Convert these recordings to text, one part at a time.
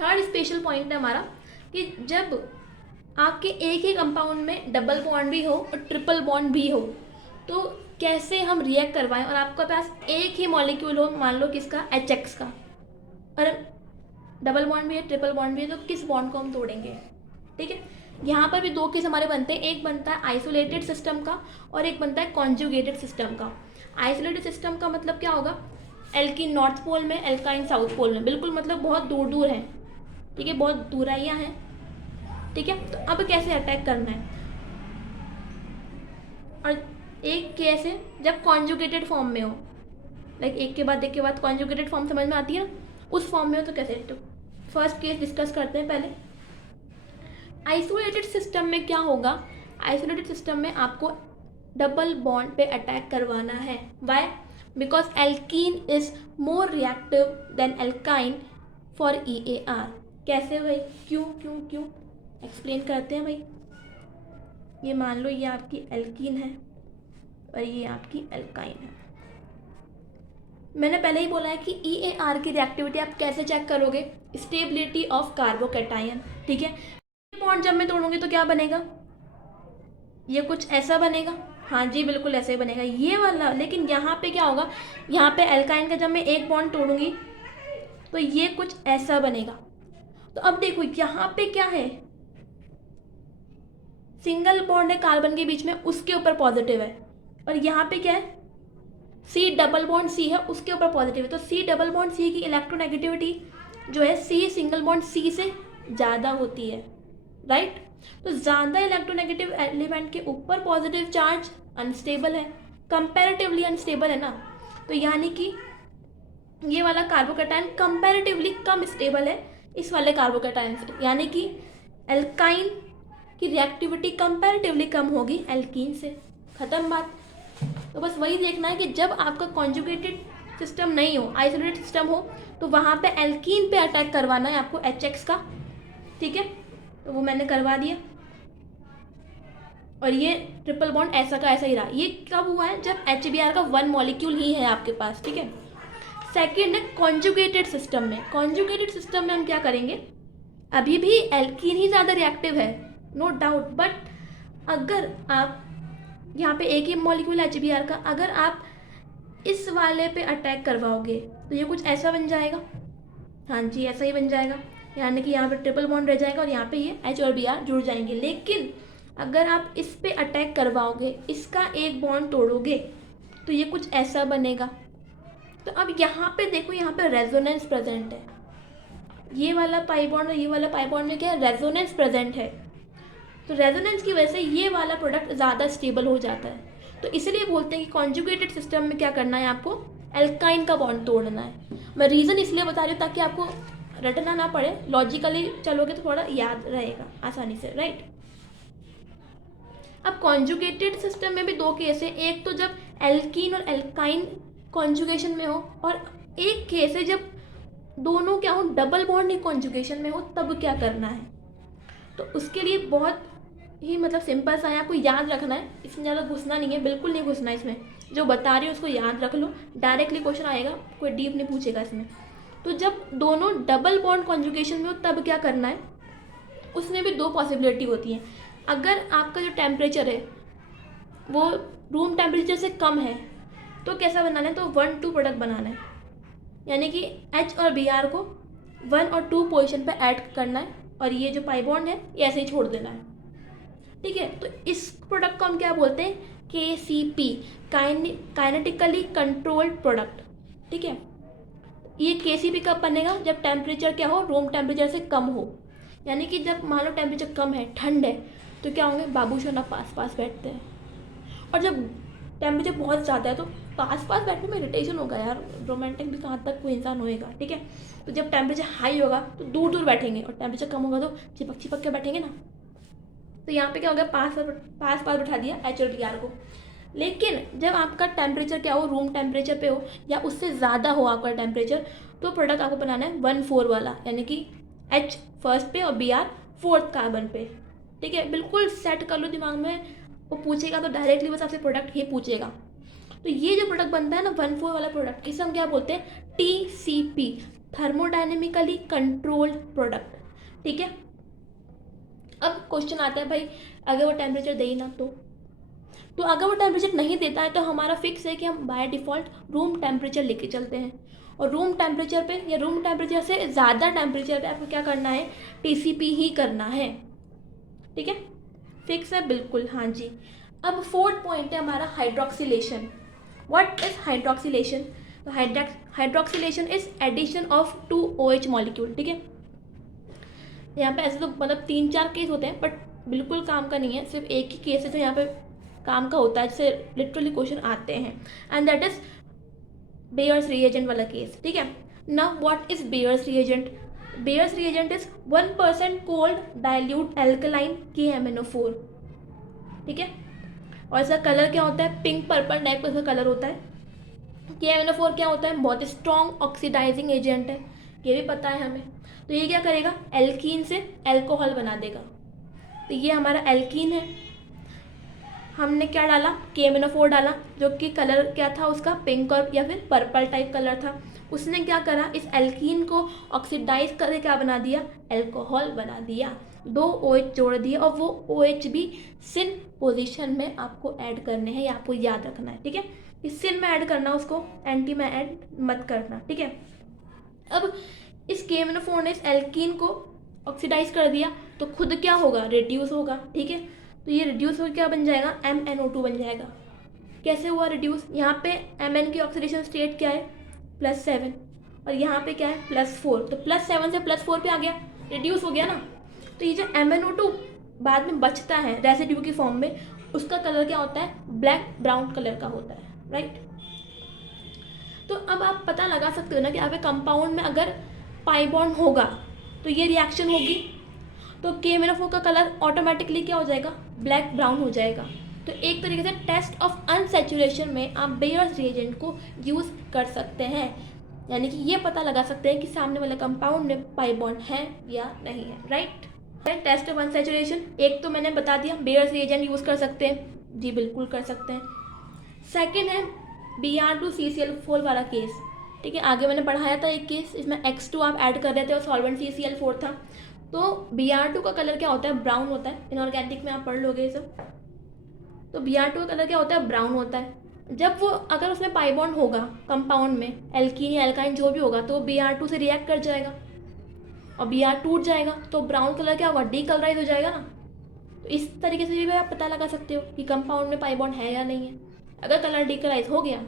Third special point है हमारा कि जब आपके एक ही कंपाउंड में डबल बॉन्ड भी हो और ट्रिपल बॉन्ड भी हो तो कैसे हम रिएक्ट करवाएं, और आपके पास एक ही मॉलिक्यूल हो, मान लो किसका, HX का, और डबल बॉन्ड भी है ट्रिपल बॉन्ड भी है, तो किस बॉन्ड को हम तोड़ेंगे। ठीक है, यहाँ पर भी दो केस हमारे बनते हैं, एक बनता है आइसोलेटेड सिस्टम का और एक बनता है कॉन्जुगेटेड सिस्टम का। आइसोलेटेड सिस्टम का मतलब क्या होगा, एल्कीन नॉर्थ पोल में, एल्काइन साउथ पोल में, बिल्कुल मतलब बहुत दूर दूर हैं। ठीक है, बहुत दूराइयाँ हैं। ठीक है, तो अब कैसे अटैक करना है। और एक केस है जब कॉन्जुगेटेड फॉर्म में हो, लाइक एक के बाद कॉन्जुगेटेड फॉर्म समझ में आती है ना, उस फॉर्म में हो तो कैसे। तो फर्स्ट केस डिस्कस करते हैं पहले। आइसोलेटेड सिस्टम में क्या होगा, आइसोलेटेड सिस्टम में आपको डबल बॉन्ड पे अटैक करवाना है। Why, because alkene is more reactive than alkyne for EAR। कैसे भाई, क्यों क्यों क्यों, एक्सप्लेन करते हैं भाई। ये मान लो ये आपकी एल्कीन है और ये आपकी एल्काइन है। मैंने पहले ही बोला है कि EAR की रिएक्टिविटी आप कैसे चेक करोगे, स्टेबिलिटी ऑफ कार्बोकैटायन। ठीक है, बॉन्ड जब मैं तोड़ूंगी तो क्या बनेगा, ये कुछ ऐसा बनेगा। हाँ जी, बिल्कुल ऐसे ही बनेगा ये वाला। लेकिन यहाँ पे क्या होगा, यहाँ पे एल्काइन का जब मैं एक बॉन्ड तोड़ूंगी तो ये कुछ ऐसा बनेगा। तो अब देखो यहाँ पे क्या है, सिंगल बॉन्ड है कार्बन के बीच में, उसके ऊपर पॉजिटिव है, और यहाँ पे क्या है, C डबल बॉन्ड C है, उसके ऊपर पॉजिटिव है। तो C डबल बॉन्ड C की इलेक्ट्रोनेगेटिविटी जो है C सिंगल बॉन्ड C से ज़्यादा होती है, राइट। तो ज़्यादा इलेक्ट्रोनेगेटिव एलिमेंट के ऊपर पॉजिटिव चार्ज अनस्टेबल है, कंपैरेटिवली अनस्टेबल है ना। तो यानी कि ये वाला कार्बोकैटायन कंपैरेटिवली कम स्टेबल है इस वाले कार्बोकैटायन से, यानी कि एल्काइन की रिएक्टिविटी कंपैरेटिवली कम होगी एल्कीन से। ख़त्म बात। तो बस वही देखना है कि जब आपका कॉन्जुगेटेड सिस्टम नहीं हो, आइसोलेटेड सिस्टम हो, तो वहाँ पे एल्कीन पे अटैक करवाना है आपको HX का। ठीक है, तो वो मैंने करवा दिया। और ये ट्रिपल बॉन्ड ऐसा का ऐसा ही रहा। ये कब हुआ है, जब HBr का 1 मॉलिक्यूल ही है आपके पास। ठीक है, सेकेंड है कॉन्जुगेटेड सिस्टम में। कॉन्जुगेटेड सिस्टम में हम क्या करेंगे, अभी भी एल्कीन ही ज़्यादा रिएक्टिव है, नो डाउट, बट अगर आप यहाँ पे एक ही मॉलिक्यूल HBr का, अगर आप इस वाले पे अटैक करवाओगे तो ये कुछ ऐसा बन जाएगा। हाँ जी, ऐसा ही बन जाएगा, यानी कि यहाँ पे ट्रिपल बॉन्ड रह जाएगा और यहाँ पे ये H और Br जुड़ जाएंगे। लेकिन अगर आप इस पे अटैक करवाओगे, इसका एक बॉन्ड तोड़ोगे, तो ये कुछ ऐसा बनेगा। तो अब यहाँ पे देखो, यहाँ पे रेजोनेंस प्रेजेंट है, ये वाला पाई बॉन्ड और ये वाला पाई बॉन्ड में क्या है, रेजोनेंस प्रेजेंट है। तो रेजोनेंस की वजह से ये वाला प्रोडक्ट ज़्यादा स्टेबल हो जाता है। तो इसलिए बोलते हैं कि कॉन्जुगेटेड सिस्टम में क्या करना है, आपको एल्काइन का बॉन्ड तोड़ना है। मैं रीज़न इसलिए बता रही हूँ ताकि आपको रटना ना पड़े, लॉजिकली चलोगे तो थोड़ा याद रहेगा आसानी से, राइट। अब कॉन्जुगेटेड सिस्टम में भी दो केस है, एक तो जब एल्कीन और एल्काइन कॉन्जुगेशन में हो, और एक केस है जब दोनों क्या हो, डबल बॉन्ड ही कॉन्जुगेशन में हो, तब क्या करना है। तो उसके लिए बहुत ही मतलब सिंपल सा है, आपको याद रखना है, इसमें ज़्यादा घुसना नहीं है, बिल्कुल नहीं घुसना है इसमें। जो बता रही हूँ उसको याद रख लो, डायरेक्टली क्वेश्चन आएगा, कोई डीप नहीं पूछेगा इसमें। तो जब दोनों डबल बॉन्ड कॉन्जुगेशन में हो तब क्या करना है, उसमें भी दो पॉसिबिलिटी होती हैं। अगर आपका जो टेम्परेचर है वो रूम टेम्परेचर से कम है तो कैसा बनाना है, तो 1-2 प्रोडक्ट बनाना है, यानी कि H और Br को 1 और 2 पोजीशन पे ऐड करना है, और ये जो पाई बॉन्ड है ये ऐसे ही छोड़ देना है। ठीक है, तो इस प्रोडक्ट को हम क्या बोलते हैं, KCP, काइनेटिकली कंट्रोल्ड प्रोडक्ट। ठीक है, ये KCP कब बनेगा, जब टेम्परेचर क्या हो, रूम टेम्परेचर से कम हो, यानी कि जब मान लो टेम्परेचर कम है, ठंड है, तो क्या होंगे, बाबू सोना पास पास बैठते हैं। और जब टेम्परेचर बहुत ज़्यादा है तो पास पास बैठने में इरिटेशन होगा यार, रोमांटिक भी कहाँ तक कोई इंसान होएगा। ठीक है, तो जब टेम्परेचर हाई होगा तो दूर दूर बैठेंगे, और टेम्परेचर कम होगा तो चिपक चिपक के बैठेंगे ना। तो यहाँ पे क्या हो गया, पास पास बैठा दिया H और Br को। लेकिन जब आपका टेम्परेचर क्या हो, रूम टेम्परेचर पे हो या उससे ज़्यादा हो आपका टेम्परेचर, तो प्रोडक्ट आपको बनाना है 1-4 वाला, यानी कि H फर्स्ट पे और Br फोर्थ कार्बन पे। ठीक है, बिल्कुल सेट कर लो दिमाग में, वो पूछेगा तो डायरेक्टली बस आपसे प्रोडक्ट ही पूछेगा। तो ये जो प्रोडक्ट बनता है ना 1-4 वाला प्रोडक्ट, इसे हम क्या बोलते हैं, TCP, थर्मोडायनेमिकली कंट्रोल्ड प्रोडक्ट। ठीक है, अब क्वेश्चन आता है भाई अगर वो टेम्परेचर दे ही ना तो अगर वो टेम्परेचर नहीं देता है तो हमारा फिक्स है कि हम बाय डिफ़ॉल्ट रूम टेम्परेचर लेके चलते हैं, और रूम टेम्परेचर पे या रूम टेम्परेचर से ज़्यादा टेम्परेचर पे आपको क्या करना है, टीसीपी ही करना है। ठीक है, फिक्स है बिल्कुल, हाँ जी। अब फोर्थ पॉइंट है हमारा हाइड्रोक्सिलेशन। What is hydroxylation? तो hydroxylation is addition of 2 OH molecule. ठीक है, यहाँ पे ऐसे तो मतलब 3-4 केस होते हैं बट बिल्कुल काम का नहीं है, सिर्फ एक ही केस है तो यहाँ पे काम का होता है, जिससे लिटरली क्वेश्चन आते हैं, and that is bears reagent वाला केस। ठीक है, now what is bears reagent? Bears reagent is 1% cold dilute alkaline KMnO4। ठीक है, और इसका कलर क्या होता है, पिंक पर्पल टाइप का इसका कलर होता है। KMnO4 क्या होता है, बहुत स्ट्रॉन्ग ऑक्सीडाइजिंग एजेंट है, ये भी पता है हमें। तो ये क्या करेगा, एल्कीन से एल्कोहल बना देगा। तो ये हमारा एल्कीन है, हमने क्या डाला, KMnO4 डाला, जो कि कलर क्या था उसका, पिंक और या फिर पर्पल टाइप कलर था। उसने क्या करा, इस एल्कीन को ऑक्सीडाइज करके क्या बना दिया, एल्कोहल बना दिया। 2 OH जोड़ दिए, और वो OH भी सिन पोजीशन में आपको ऐड करने हैं, या आपको याद रखना है। ठीक है, इस सिन में ऐड करना, उसको एंटी में ऐड मत करना। ठीक है, अब इस KMnO4 ने इस एल्कीन को ऑक्सीडाइज कर दिया तो खुद क्या होगा, रिड्यूस होगा। ठीक है, तो ये रिड्यूस होकर क्या बन जाएगा, MnO2 बन जाएगा। कैसे हुआ रिड्यूस, यहाँ पे Mn की ऑक्सीडेशन स्टेट क्या है, +7, और यहाँ पे क्या है, +4, तो +7 से +4 पे आ गया, रिड्यूस हो गया ना। तो ये जो MnO2 बाद में बचता है रेसिड्यू की फॉर्म में, उसका कलर क्या होता है, ब्लैक ब्राउन कलर का होता है, राइट। तो अब आप पता लगा सकते हो ना कि आपके कंपाउंड में अगर पाई बॉन्ड होगा तो ये रिएक्शन होगी, तो KMnO4 का कलर ऑटोमेटिकली क्या हो जाएगा, ब्लैक ब्राउन हो जाएगा। तो एक तरीके से टेस्ट ऑफ अनसैचुरेशन में आप बेयर्स रिएजेंट को यूज़ कर सकते हैं, यानी कि ये पता लगा सकते हैं कि सामने वाले कंपाउंड में पाई बॉन्ड है या नहीं है, राइट। टेस्ट ऑफ अनसैचुरेशन एक तो मैंने बता दिया, बेयर्स रिएजेंट यूज़ कर सकते हैं, जी बिल्कुल कर सकते हैं। सेकेंड है Br2CCl4 वाला केस। ठीक है, आगे मैंने पढ़ाया था एक केस, इसमें X2 आप ऐड कर रहे थे और सॉल्वेंट CCl4 था। तो Br2 का कलर क्या होता है, ब्राउन होता है, इनऑर्गेनिक में आप पढ़ लोगे ये सब। तो Br2 का कलर क्या होता है, ब्राउन होता है। जब वो अगर उसमें पाई बॉन्ड होगा कंपाउंड में, एल्कीन या एल्काइन जो भी होगा, तो Br2 से रिएक्ट कर जाएगा और Br टूट जाएगा, तो ब्राउन कलर क्या होगा, डीकलराइज हो जाएगा ना। तो इस तरीके से भी आप पता लगा सकते हो कि कंपाउंड में पाई बॉन्ड है या नहीं है। अगर कलर डीकलराइज हो गया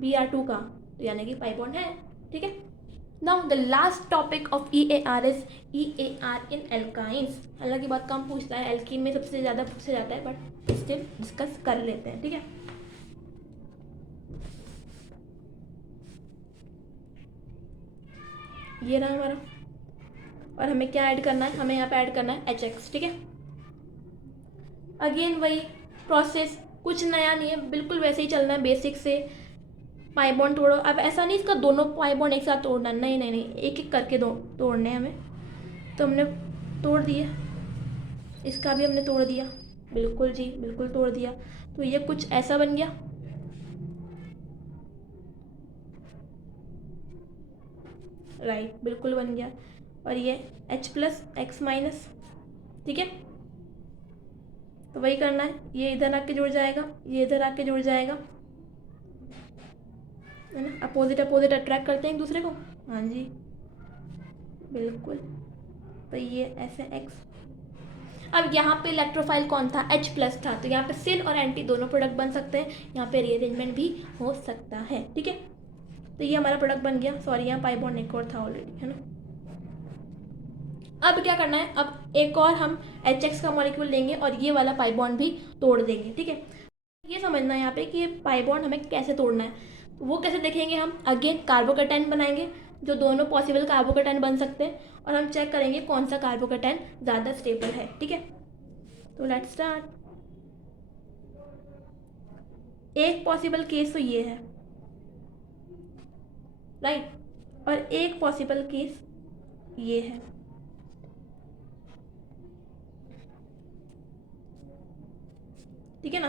Br2 का, तो यानी कि पाई बॉन्ड है। ठीक है, now the last topic of EAR is EAR in alkynes. हालांकि बहुत कम पूछता है, एल्कीन में सबसे ज़्यादा पूछा जाता है, बट स्टिल डिस्कस कर लेते हैं। ठीक है, ये रहा हमारा, और हमें क्या ऐड करना है, हमें यहाँ पे ऐड करना है HX। ठीक है, अगेन वही प्रोसेस, कुछ नया नहीं है, बिल्कुल वैसे ही चलना है बेसिक से। पाई बॉन्ड तोड़ो, अब ऐसा नहीं इसका दोनों पाई बॉन्ड एक साथ तोड़ना, नहीं नहीं नहीं, एक एक करके तोड़ने हमें। तो हमने तोड़ दिए, इसका भी हमने तोड़ दिया, बिल्कुल जी बिल्कुल तोड़ दिया। तो ये कुछ ऐसा बन गया, राइट, बिल्कुल बन गया। और ये H+X-। ठीक है, तो वही करना है, ये इधर आके जुड़ जाएगा, ये इधर आके जुड़ जाएगा, है ना, अपोजिट अपोजिट अट्रैक्ट करते हैं एक दूसरे को, हाँ जी बिल्कुल। तो ये ऐसे X, अब यहाँ पे इलेक्ट्रोफाइल कौन था, H+ था, तो यहाँ पे सिन और एंटी दोनों प्रोडक्ट बन सकते हैं, यहाँ पे रीअरेंजमेंट भी हो सकता है। ठीक है, तो ये हमारा प्रोडक्ट बन गया, सॉरी यहाँ पाई बॉन्ड एक और था ऑलरेडी, है ना। अब क्या करना है, अब एक और हम HX का मॉलिक्यूल लेंगे और ये वाला पाई बॉन्ड भी तोड़ देंगे। ठीक है, ये समझना है यहाँ पे कि ये पाई बॉन्ड हमें कैसे तोड़ना है। वो कैसे देखेंगे हम, अगेन कार्बोकैटायन बनाएंगे, जो दोनों पॉसिबल कार्बोकैटायन बन सकते हैं, और हम चेक करेंगे कौन सा कार्बोकैटायन ज़्यादा स्टेबल है। ठीक है, तो लेट्स स्टार्ट। एक पॉसिबल केस तो ये है, राइट, और एक पॉसिबल केस ये है। ठीक है ना,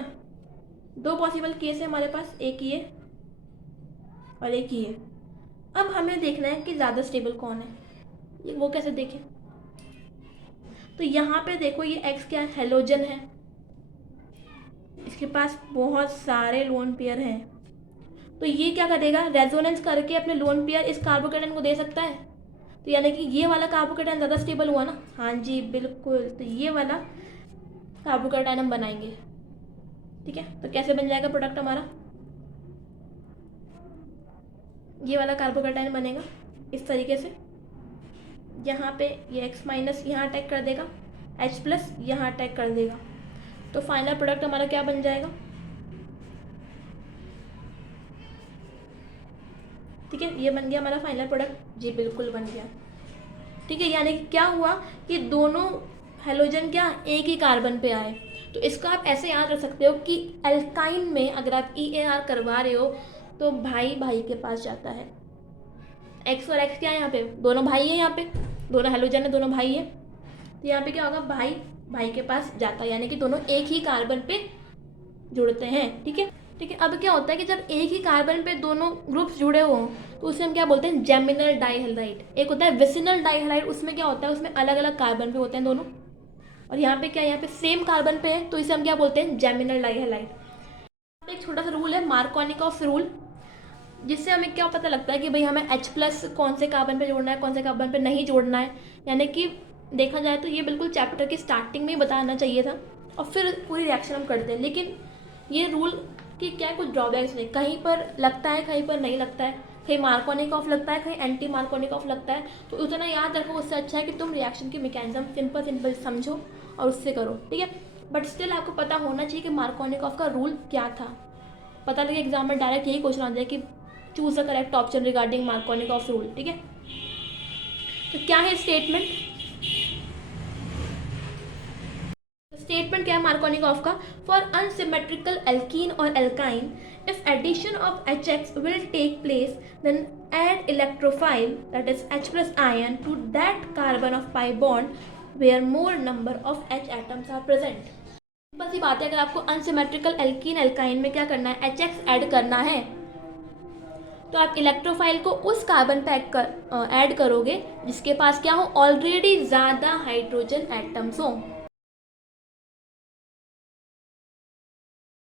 दो पॉसिबल केस है हमारे पास, एक ये और एक ये। अब हमें देखना है कि ज़्यादा स्टेबल कौन है, ये वो कैसे देखें। तो यहाँ पे देखो ये X क्या है, हेलोजन है, इसके पास बहुत सारे लोन पेयर हैं, तो ये क्या करेगा, रेजोनेंस करके अपने लोन पेयर इस कार्बोकेटाइन को दे सकता है। तो यानी कि ये वाला कार्बोकेटाइन ज़्यादा स्टेबल हुआ ना, हाँ जी बिल्कुल, तो ये वाला कार्बोकेटाइन हम बनाएंगे। ठीक है, तो कैसे बन जाएगा प्रोडक्ट हमारा, ये वाला कार्बोकेटाइन बनेगा इस तरीके से, यहाँ पे ये X माइनस यहाँ अटैक कर देगा, H प्लस यहाँ अटैक कर देगा, तो फाइनल प्रोडक्ट हमारा क्या बन जाएगा। ठीक है, ये बन गया हमारा फाइनल प्रोडक्ट, जी बिल्कुल बन गया। ठीक है, यानी कि क्या हुआ कि दोनों हेलोजन क्या एक ही कार्बन पे आए। तो इसको आप ऐसे याद रख सकते हो कि एल्काइन में अगर आप EAR करवा रहे हो तो भाई भाई के पास जाता है। X और X क्या है यहाँ पे, दोनों भाई है, यहाँ पे दोनों हेलोजन है, दोनों भाई है, तो यहाँ पे क्या होगा, भाई भाई के पास जाता है, यानी कि दोनों एक ही कार्बन पे जुड़ते हैं। ठीक है, ठीक है, अब क्या होता है कि जब एक ही कार्बन पे दोनों ग्रुप्स जुड़े हों तो उसे हम क्या बोलते हैं, जेमिनल डाइहैलाइड। एक होता है विसिनल डाइहैलाइड, उसमें क्या होता है, उसमें अलग अलग कार्बन पे होते हैं दोनों, और यहाँ पे क्या, यहाँ पे सेम कार्बन पे है, तो इसे हम क्या बोलते हैं, जेमिनल डाइहैलाइड। एक छोटा सा रूल है, मार्कोनिकॉफ रूल, जिससे हमें क्या पता लगता है कि भाई हमें H प्लस कौन से कार्बन पे जोड़ना है, कौन से कार्बन पे नहीं जोड़ना है। यानी कि देखा जाए तो ये बिल्कुल चैप्टर की स्टार्टिंग में ही बताना चाहिए था, और फिर पूरी रिएक्शन हम करते हैं। लेकिन ये रूल कि क्या कुछ ड्रॉबैक्स नहीं, कहीं पर लगता है कहीं पर नहीं लगता है, कहीं मार्कोनिकॉफ लगता है कहीं एंटी मार्कोनिकॉफ लगता है, तो उतना याद रखो, उससे अच्छा है कि तुम रिएक्शन की मैकेनिज्म सिंपल समझो और उससे करो। ठीक है, बट स्टिल आपको पता होना चाहिए कि मार्कोनिकॉफ का रूल क्या था। पता लगे एग्जाम में डायरेक्ट यही क्वेश्चन आ जाए कि choose the correct option regarding Markovnikov rule. ठीक है, तो क्या है स्टेटमेंट, स्टेटमेंट क्या है मार्कोनिकॉफ का, फॉर अनसिमेट्रिकल एल्कीन और alkyne if addition of HX will take place then add electrophile, that is H plus ion, to that carbon of pi bond where more number of H atoms are present। Simple सी बात है, अगर आपको unsymmetrical alkene alkyne में क्या करना है, HX add करना है, तो आप इलेक्ट्रोफाइल को उस कार्बन पे ऐड करोगे जिसके पास क्या हो, ऑलरेडी ज़्यादा हाइड्रोजन एटम्स हो।